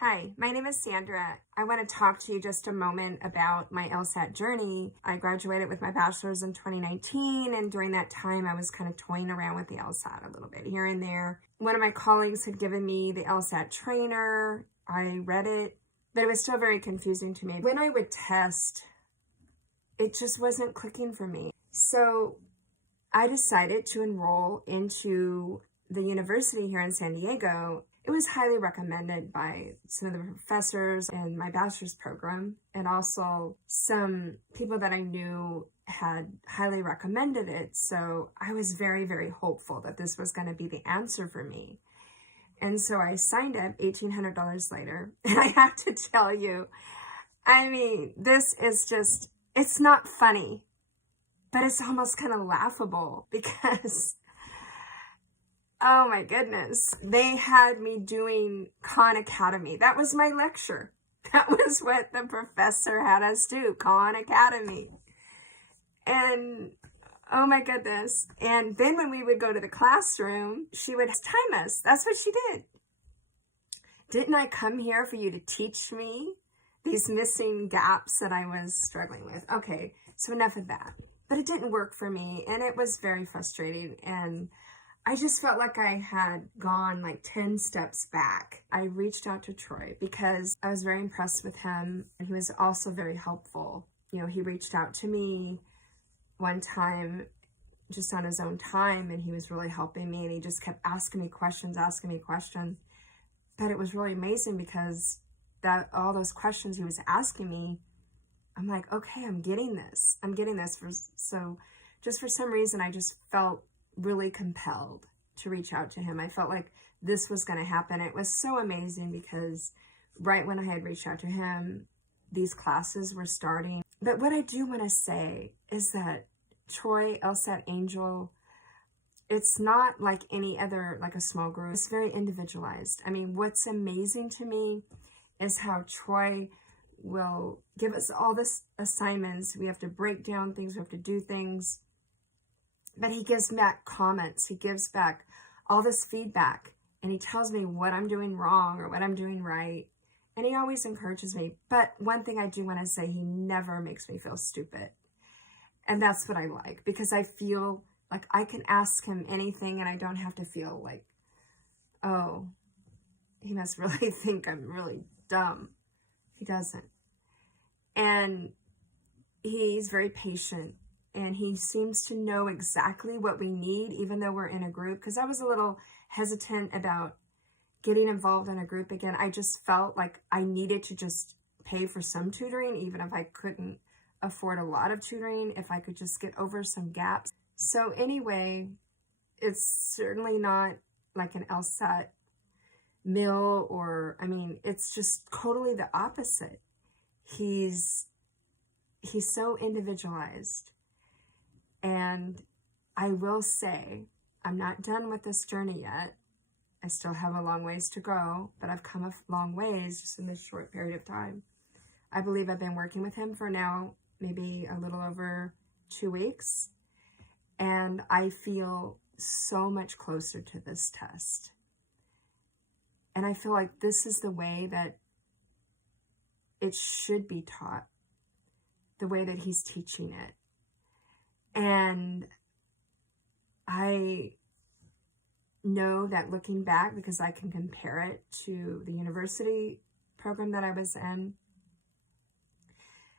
Hi, my name is Sandra. I want to talk to you just a moment about my LSAT journey. I graduated with my bachelor's in 2019, and during that time I was kind of toying around with the LSAT a little bit here and there. One of my colleagues had given me the LSAT trainer. I read it, but it was still very confusing to me. When I would test, it just wasn't clicking for me. So I decided to enroll into the university here in San Diego. It was highly recommended by some of the professors in my bachelor's program, and also some people that I knew had highly recommended it. So I was very, very hopeful that this was going to be the answer for me. And so I signed up $1,800 later. And I have to tell you, I mean, this is just, it's not funny, but it's almost kind of laughable because oh my goodness, they had me doing Khan Academy. That was my lecture. That was what the professor had us do, Khan Academy. And oh my goodness. And then when we would go to the classroom, she would time us. That's what she did. Didn't I come here for you to teach me these missing gaps that I was struggling with? Okay, so enough of that. But it didn't work for me, and it was very frustrating, and I just felt like I had gone like 10 steps back. I reached out to Troy because I was very impressed with him, and he was also very helpful. You know, he reached out to me one time just on his own time, and he was really helping me, and he just kept asking me questions. But it was really amazing because all those questions he was asking me, I'm like, okay, I'm getting this. So just for some reason, I just felt really compelled to reach out to him. I felt like this was going to happen. It was so amazing because right when I had reached out to him, these classes were starting. But what I do want to say is that Troy, LSAT Angel, it's not like any other, like a small group. It's very individualized. I mean, what's amazing to me is how Troy will give us all this assignments. We have to break down things. We have to do things. But he gives back comments. He gives back all this feedback. And he tells me what I'm doing wrong or what I'm doing right. And he always encourages me. But one thing I do want to say, he never makes me feel stupid. And that's what I like. Because I feel like I can ask him anything and I don't have to feel like, oh, he must really think I'm really dumb. He doesn't. And he's very patient. And he seems to know exactly what we need, even though we're in a group. Because I was a little hesitant about getting involved in a group again. I just felt like I needed to just pay for some tutoring, even if I couldn't afford a lot of tutoring, if I could just get over some gaps. So anyway, it's certainly not like an LSAT mill or, I mean, it's just totally the opposite. He's so individualized. And I will say, I'm not done with this journey yet. I still have a long ways to go, but I've come a long ways just in this short period of time. I believe I've been working with him for now, maybe a little over 2 weeks. And I feel so much closer to this test. And I feel like this is the way that it should be taught, the way that he's teaching it. And I know that looking back, because I can compare it to the university program that I was in,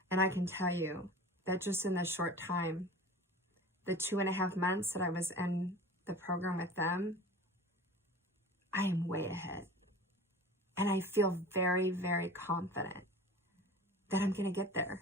and I can tell you that just in this short time, the 2.5 months that I was in the program with them, I am way ahead. And I feel very, very confident that I'm going to get there.